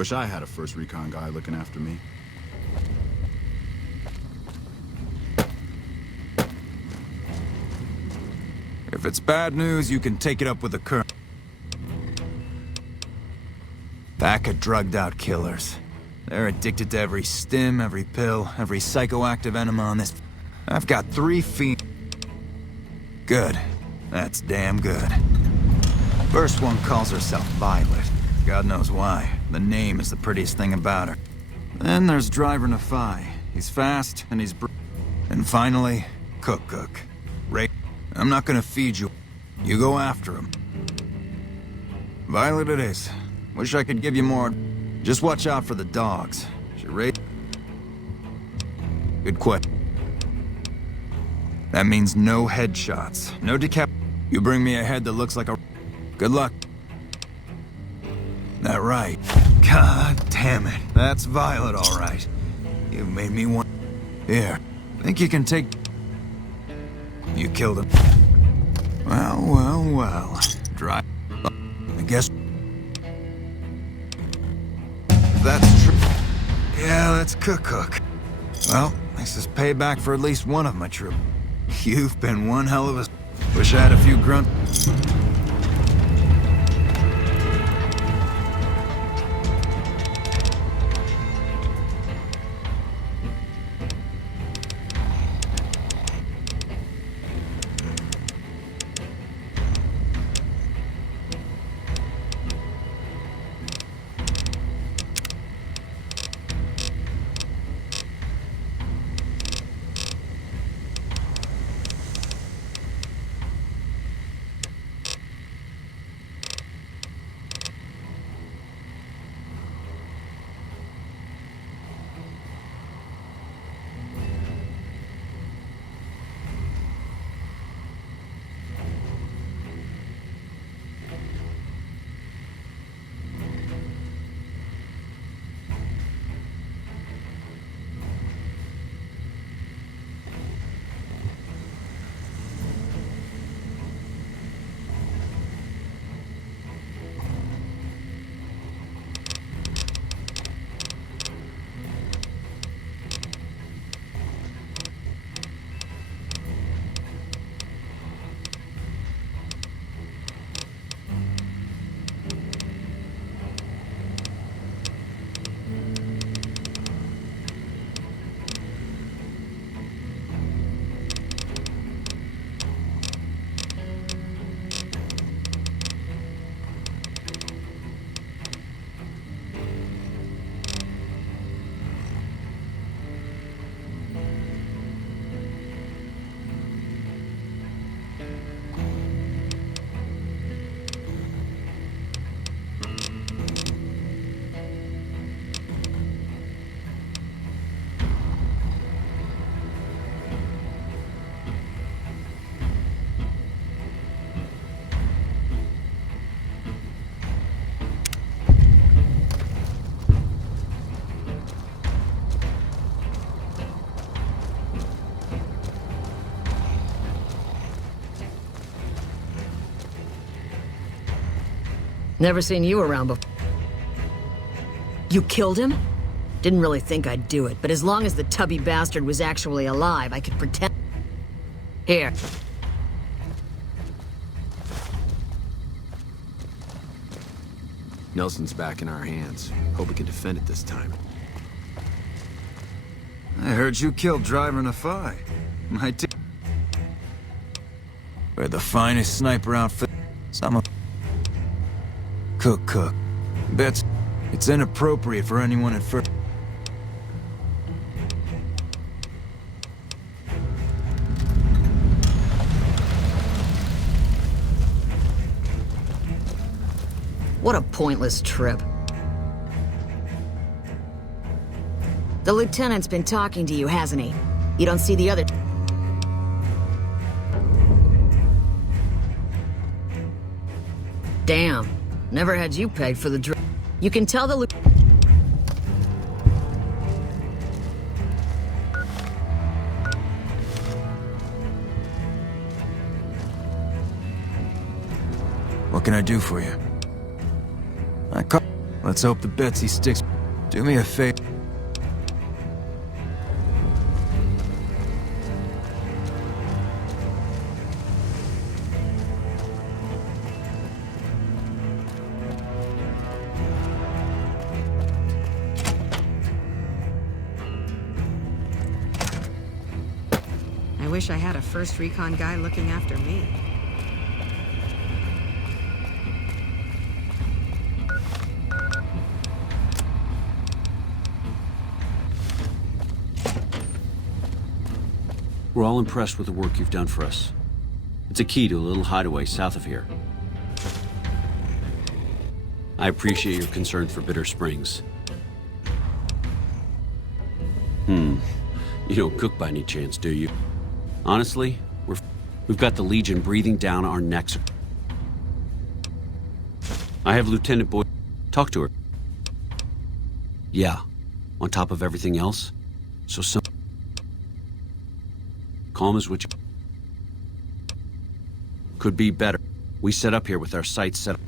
Wish I had a first recon guy looking after me. If it's bad news, you can take it up with the Colonel. Pack of drugged-out killers. They're addicted to every stim, every pill, every psychoactive enema on this. I've got 3 fiends. Good. That's damn good. First one calls herself Violet. God knows why. The name is the prettiest thing about her. Then there's Driver Nafai. He's fast, and he's and finally, Cook. Ray, I'm not gonna feed you. You go after him. Violet it is. Wish I could give you more. Just watch out for the dogs. Charade. Good question. That means no headshots. No decap. You bring me a head that looks like a... Good luck. That right. God damn it. That's Violet, all right. You made me want... Here. Think you can take... You killed him. Well. Dry. I guess... That's true. Yeah, that's Cook. Well, this is payback for at least one of my troops. You've been one hell of a... Wish I had a few grunt... Never seen you around before. You killed him? Didn't really think I'd do it, but as long as the tubby bastard was actually alive, I could pretend. Here. Nelson's back in our hands. Hope we can defend it this time. I heard you killed Driver Nafai. We're the finest sniper outfit. Cook. Bets it's inappropriate for anyone at first. What a pointless trip. The lieutenant's been talking to you, hasn't he? You don't see the other... Damn. Never had you pegged for the drug. You can tell the What can I do for you? Let's hope the Betsy sticks. Do me a favor. I wish I had a first recon guy looking after me. We're all impressed with the work you've done for us. It's a key to a little hideaway south of here. I appreciate your concern for Bitter Springs. You don't cook by any chance, do you? Honestly, we've got the Legion breathing down our necks. I have Lieutenant Boyd talk to her. Yeah, on top of everything else. So calm as what you... Could be better. We set up here with our sights set up.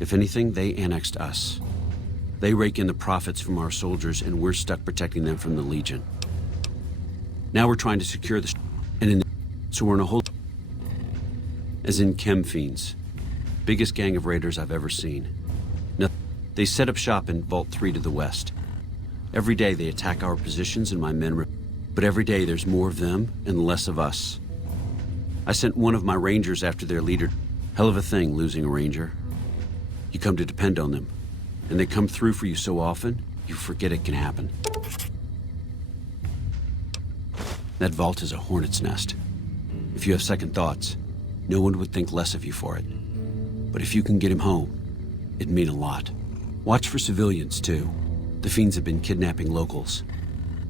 If anything, they annexed us. They rake in the profits from our soldiers, and we're stuck protecting them from the Legion. Now we're trying to secure the... So we're in a whole... As in chem fiends. Biggest gang of raiders I've ever seen. Now, they set up shop in Vault 3 to the west. Every day they attack our positions and my men... But every day there's more of them and less of us. I sent one of my rangers after their leader. Hell of a thing, losing a ranger. You come to depend on them. And they come through for you so often, you forget it can happen. That vault is a hornet's nest. If you have second thoughts, no one would think less of you for it. But if you can get him home, it'd mean a lot. Watch for civilians, too. The fiends have been kidnapping locals.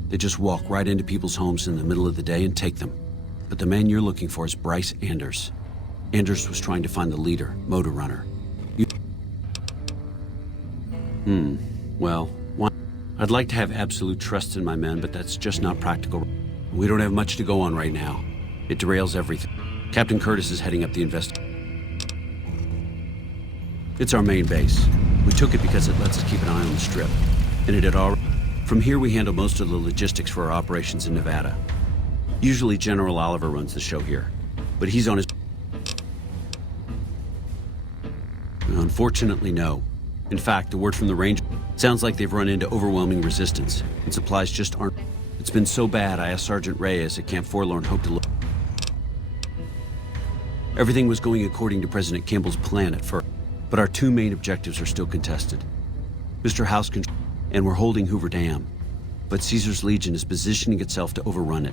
They just walk right into people's homes in the middle of the day and take them. But the man you're looking for is Bryce Anders. Anders was trying to find the leader, Motor Runner. Well, I'd like to have absolute trust in my men, but that's just not practical. We don't have much to go on right now. It derails everything. Captain Curtis is heading up the investigation. It's our main base. We took it because it lets us keep an eye on the Strip. And it had already... From here, we handle most of the logistics for our operations in Nevada. Usually General Oliver runs the show here, but he's on his... Unfortunately, no. In fact, the word from the Ranger sounds like they've run into overwhelming resistance, and supplies just aren't... It's been so bad, I asked Sergeant Reyes at Camp Forlorn Hope to look... Everything was going according to President Campbell's plan at first, but our two main objectives are still contested. Mr. House control... And we're holding Hoover Dam. But Caesar's Legion is positioning itself to overrun it.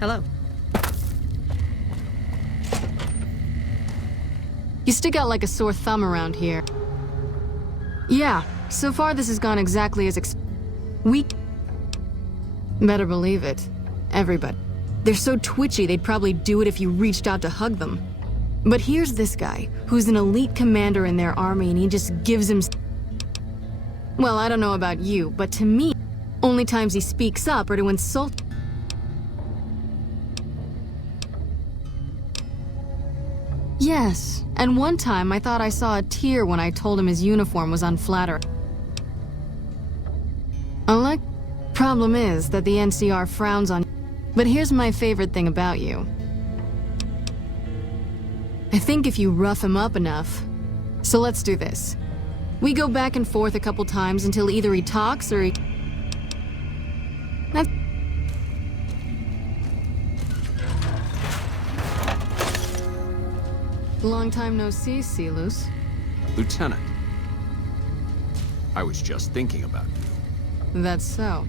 Hello. You stick out like a sore thumb around here. Yeah, so far this has gone exactly as we... Better believe it. Everybody. They're so twitchy they'd probably do it if you reached out to hug them. But here's this guy, who's an elite commander in their army, and he just gives him... Well, I don't know about you, but to me, only times he speaks up are to insult... Yes, and one time I thought I saw a tear when I told him his uniform was unflattering. Problem is that the NCR frowns on... But here's my favorite thing about you. I think if you rough him up enough... So let's do this. We go back and forth a couple times until either he talks or he... Long time no see, Silus. Lieutenant, I was just thinking about you. That's so.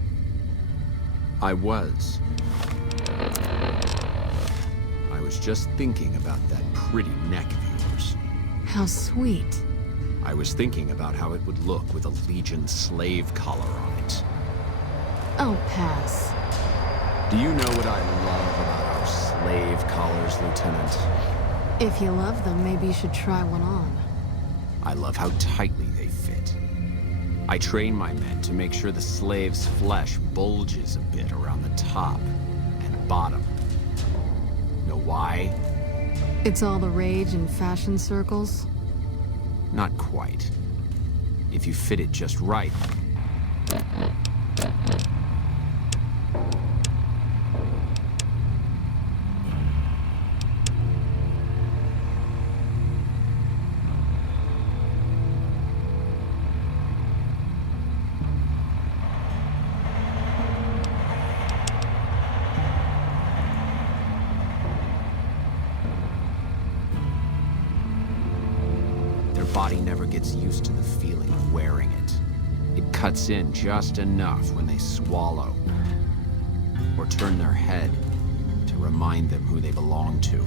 I was just thinking about that pretty neck of yours. How sweet. I was thinking about how it would look with a Legion slave collar on it. Oh, pass. Do you know what I love about our slave collars, Lieutenant? If you love them, maybe you should try one on. I love how tightly they fit. I train my men to make sure the slave's flesh bulges a bit around the top and bottom. Know why? It's all the rage in fashion circles. Not quite. If you fit it just right. Body never gets used to the feeling of wearing it. It cuts in just enough when they swallow or turn their head to remind them who they belong to.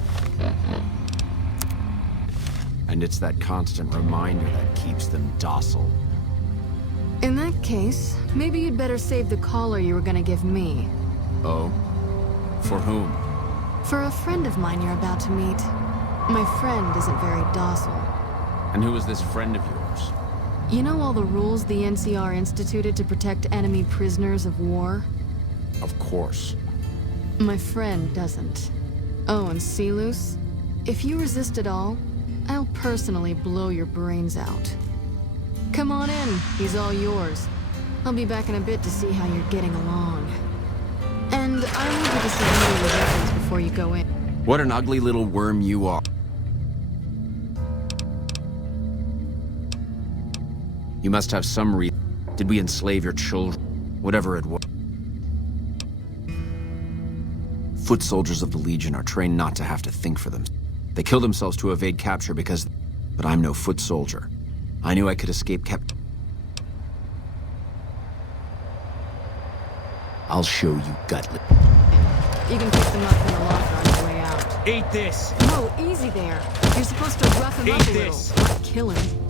And it's that constant reminder that keeps them docile. In that case, maybe you'd better save the collar you were gonna give me. Oh? For whom? For a friend of mine you're about to meet. My friend isn't very docile. And who is this friend of yours? You know all the rules the NCR instituted to protect enemy prisoners of war? Of course. My friend doesn't. Oh, and Silus? If you resist at all, I'll personally blow your brains out. Come on in, he's all yours. I'll be back in a bit to see how you're getting along. And I need you to surrender your weapons before you go in. What an ugly little worm you are. You must have some reason. Did we enslave your children? Whatever it was. Foot soldiers of the Legion are trained not to have to think for them. They kill themselves to evade capture because... But I'm no foot soldier. I knew I could escape I'll show you, Gutlet. You can pick them up in the locker on your way out. Eat this! Whoa, easy there. You're supposed to rough him up a little, this. not kill him.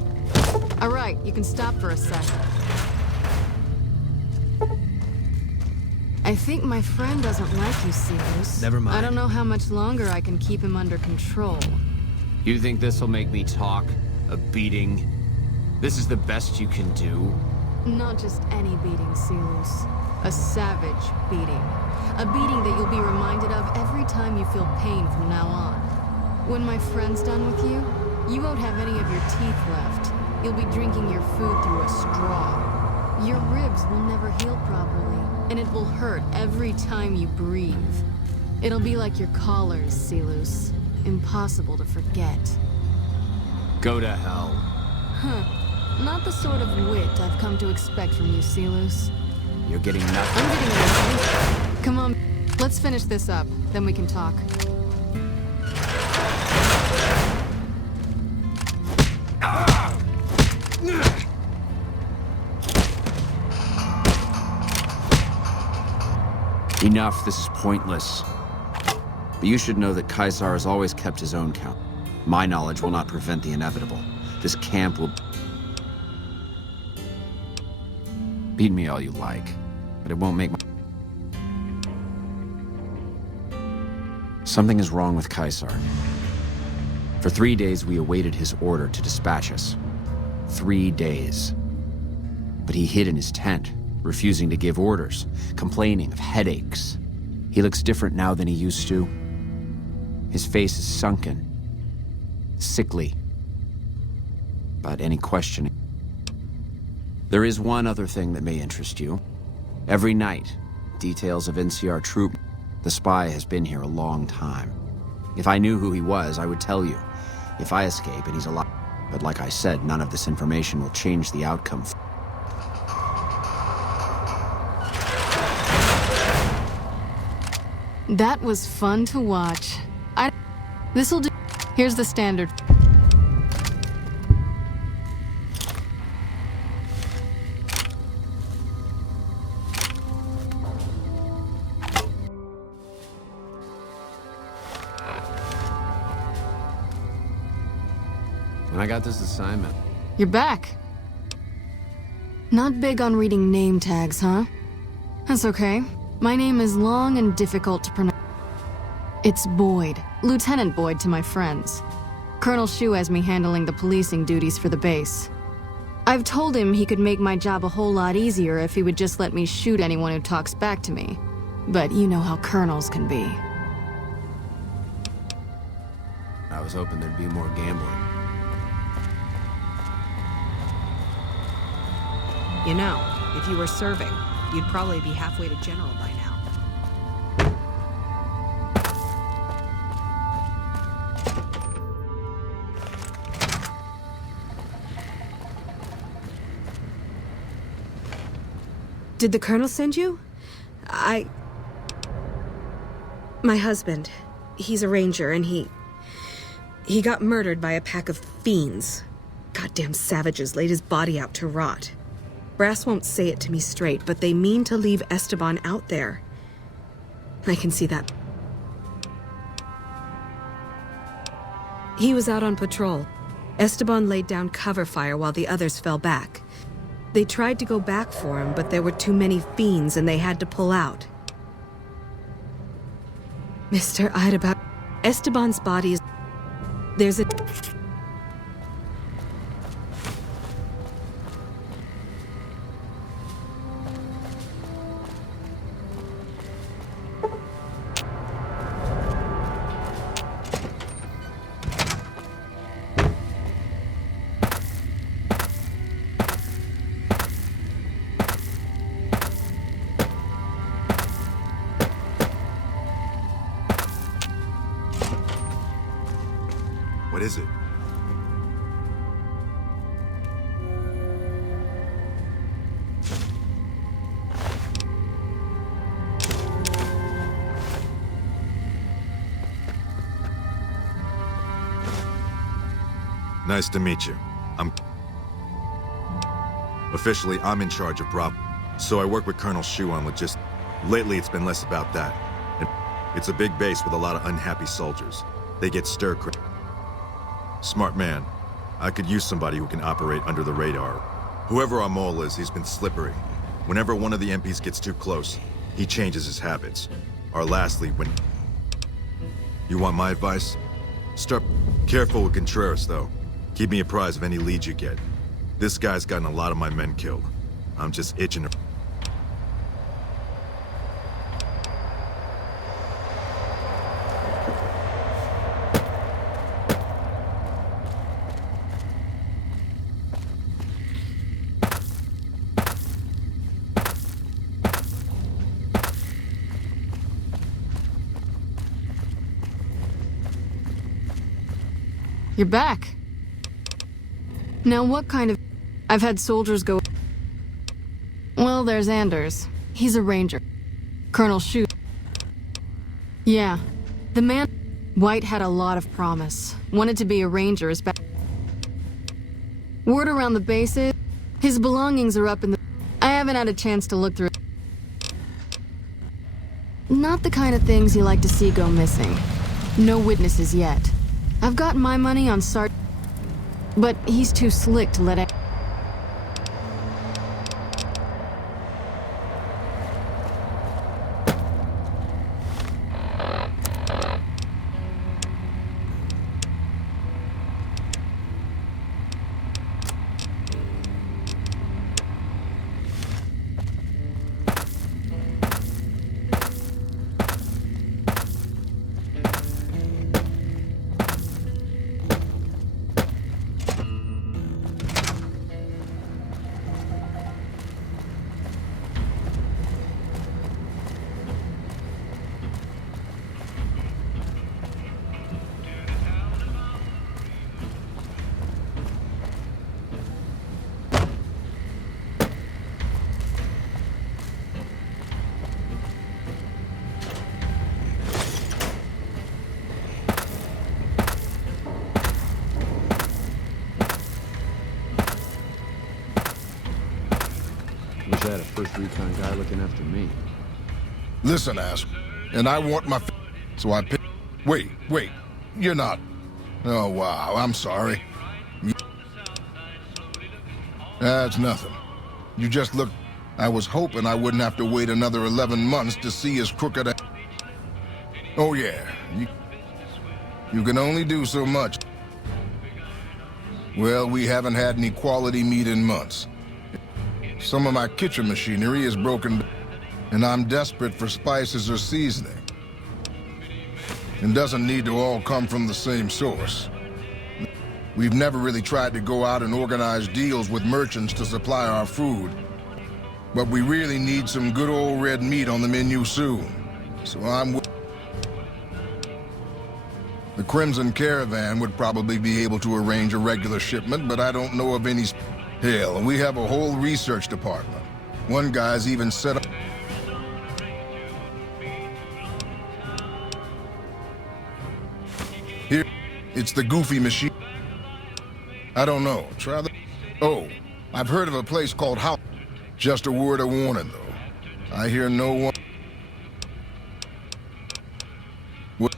All right, you can stop for a sec. I think my friend doesn't like you, Silus. Never mind. I don't know how much longer I can keep him under control. You think this'll make me talk? A beating? This is the best you can do? Not just any beating, Silus. A savage beating. A beating that you'll be reminded of every time you feel pain from now on. When my friend's done with you, you won't have any of your teeth left. You'll be drinking your food through a straw. Your ribs will never heal properly, and it will hurt every time you breathe. It'll be like your collars, Silus. Impossible to forget. Go to hell. Huh. Not the sort of wit I've come to expect from you, Silus. You're getting nothing. I'm getting nothing. Come on, let's finish this up, then we can talk. Enough, this is pointless. But you should know that Caesar has always kept his own count. My knowledge will not prevent the inevitable. This camp will... Beat me all you like, but it won't make my... Something is wrong with Caesar. For 3 days we awaited his order to dispatch us. 3 days. But he hid in his tent, refusing to give orders, complaining of headaches. He looks different now than he used to. His face is sunken, sickly. But any questioning... There is one other thing that may interest you. Every night, details of NCR troop. The spy has been here a long time. If I knew who he was, I would tell you. If I escape and he's alive... But like I said, none of this information will change the outcome. That was fun to watch. This'll do. Here's the standard. When I got this assignment, You're back. Not big on reading name tags, huh? That's okay. My name is long and difficult to pronounce. It's Boyd. Lieutenant Boyd to my friends. Colonel Shu has me handling the policing duties for the base. I've told him he could make my job a whole lot easier if he would just let me shoot anyone who talks back to me. But you know how colonels can be. I was hoping there'd be more gambling. You know, if you were serving, you'd probably be halfway to general by now. Did the colonel send you? My husband. He's a ranger, and he got murdered by a pack of fiends. Goddamn savages laid his body out to rot. Brass won't say it to me straight, but they mean to leave Esteban out there. I can see that. He was out on patrol. Esteban laid down cover fire while the others fell back. They tried to go back for him, but there were too many fiends and they had to pull out. Mr. Idaba, Esteban's body is... There's a... What is it? Nice to meet you. Officially, I'm in charge of Bravo, so I work with Colonel Shu on logistics. Lately, it's been less about that. It's a big base with a lot of unhappy soldiers. They get stir-crazy. Smart man. I could use somebody who can operate under the radar. Whoever our mole is, he's been slippery. Whenever one of the MPs gets too close, he changes his habits. Or lastly, when... You want my advice? Start careful with Contreras, though. Keep me apprised of any leads you get. This guy's gotten a lot of my men killed. I'm just itching to... You're back. Now what kind of... I've had soldiers go... Well, there's Anders. He's a ranger. Colonel Shu. Yeah. The man... White had a lot of promise. Wanted to be a ranger as bad... Word around the base is... His belongings are up in the... I haven't had a chance to look through... Not the kind of things you like to see go missing. No witnesses yet. I've got my money on Sart... But he's too slick to let it... Wish I had a first recon guy looking after me. Listen, ass, and I want my... So I pick... Wait, you're not... Oh, wow, I'm sorry. That's nothing. You just look... I was hoping I wouldn't have to wait another 11 months to see his crooked... Oh yeah, you can only do so much. Well, we haven't had any quality meat in months. Some of my kitchen machinery is broken, and I'm desperate for spices or seasoning. It doesn't need to all come from the same source. We've never really tried to go out and organize deals with merchants to supply our food. But we really need some good old red meat on the menu soon. So the Crimson Caravan would probably be able to arrange a regular shipment, but I don't know of any... Hell, we have a whole research department. One guy's even set up... Here, it's the Goofy Machine. I don't know. Try the... Oh, I've heard of a place called House. Just a word of warning, though. I hear no one... What?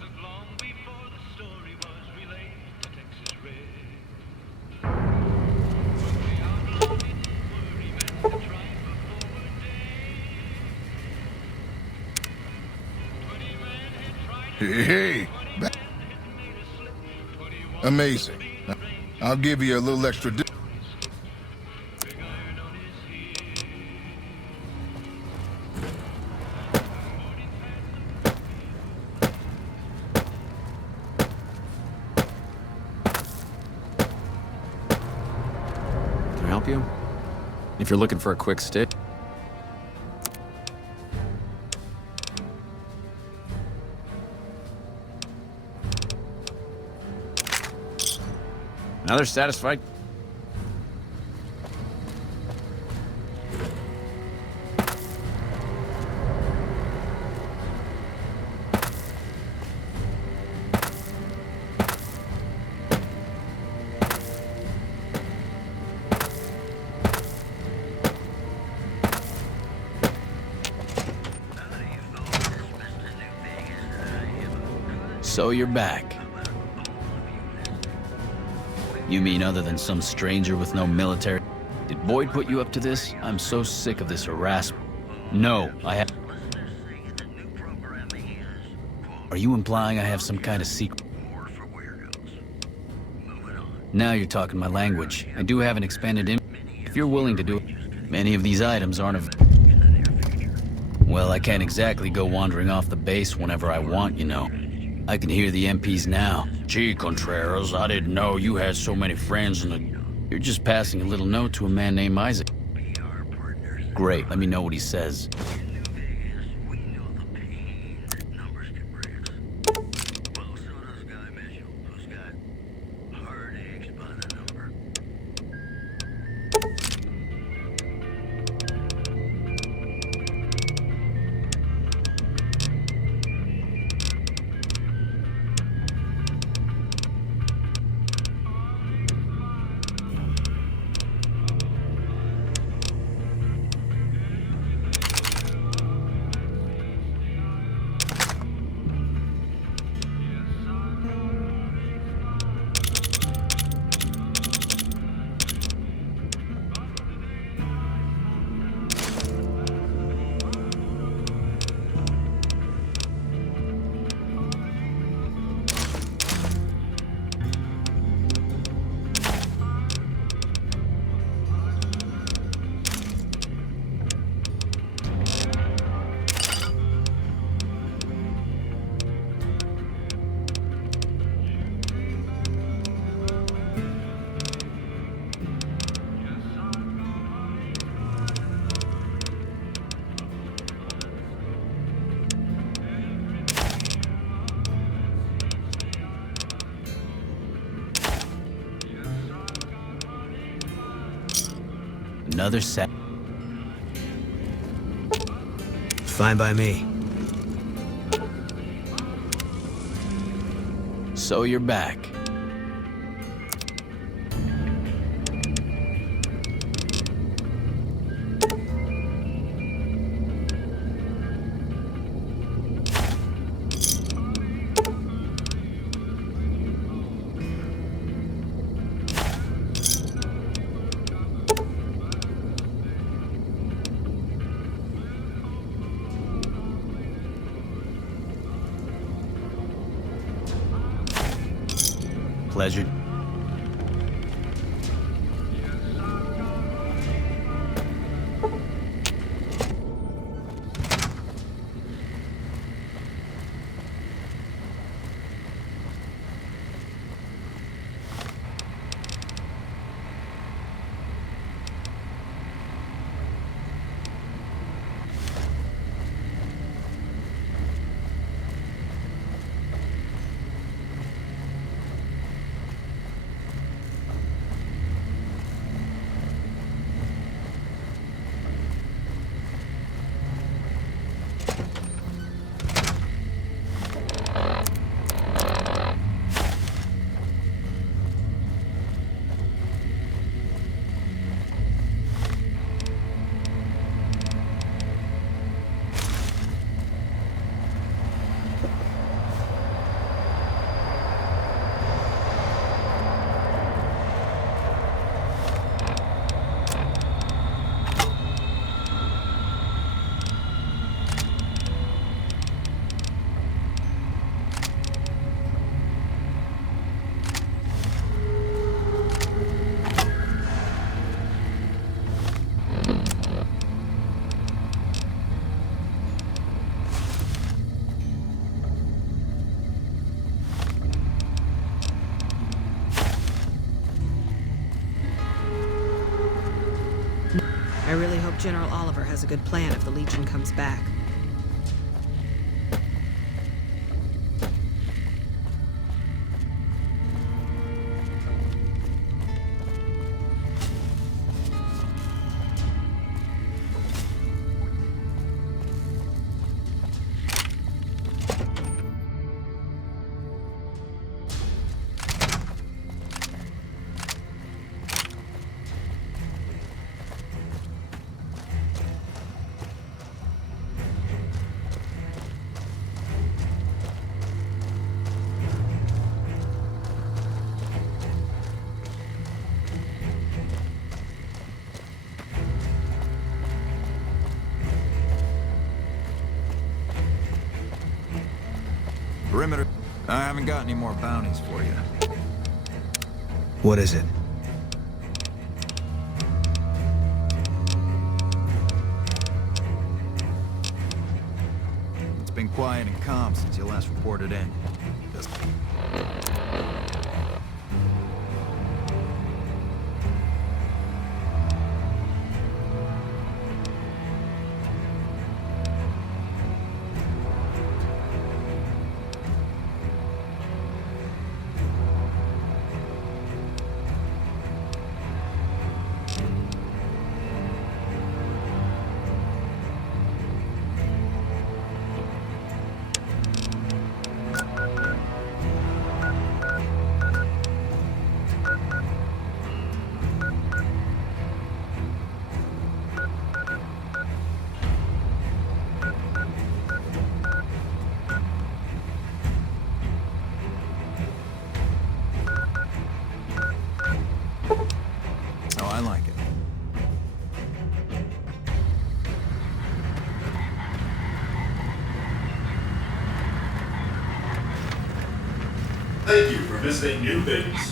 Hey, amazing. I'll give you a little extra... Can I help you? If you're looking for a quick stick. Another satisfied. So you're back. You mean other than some stranger with no military? Did Boyd put you up to this? I'm so sick of this harassment. No, I have... Are you implying I have some kind of secret? Now you're talking my language. I do have an expanded if you're willing to do it. Many of these items aren't of... Well, I can't exactly go wandering off the base whenever I want, you know. I can hear the MPs now. Gee, Contreras, I didn't know you had so many friends in the... You're just passing a little note to a man named Isaac. Great, let me know what he says. Another set. Fine by me. So you're back. pleasure. I really hope General Oliver has a good plan if the Legion comes back. Perimeter. I haven't got any more bounties for you. What is it? It's been quiet and calm since you last reported in. Just... I like it. Thank you for visiting New Base.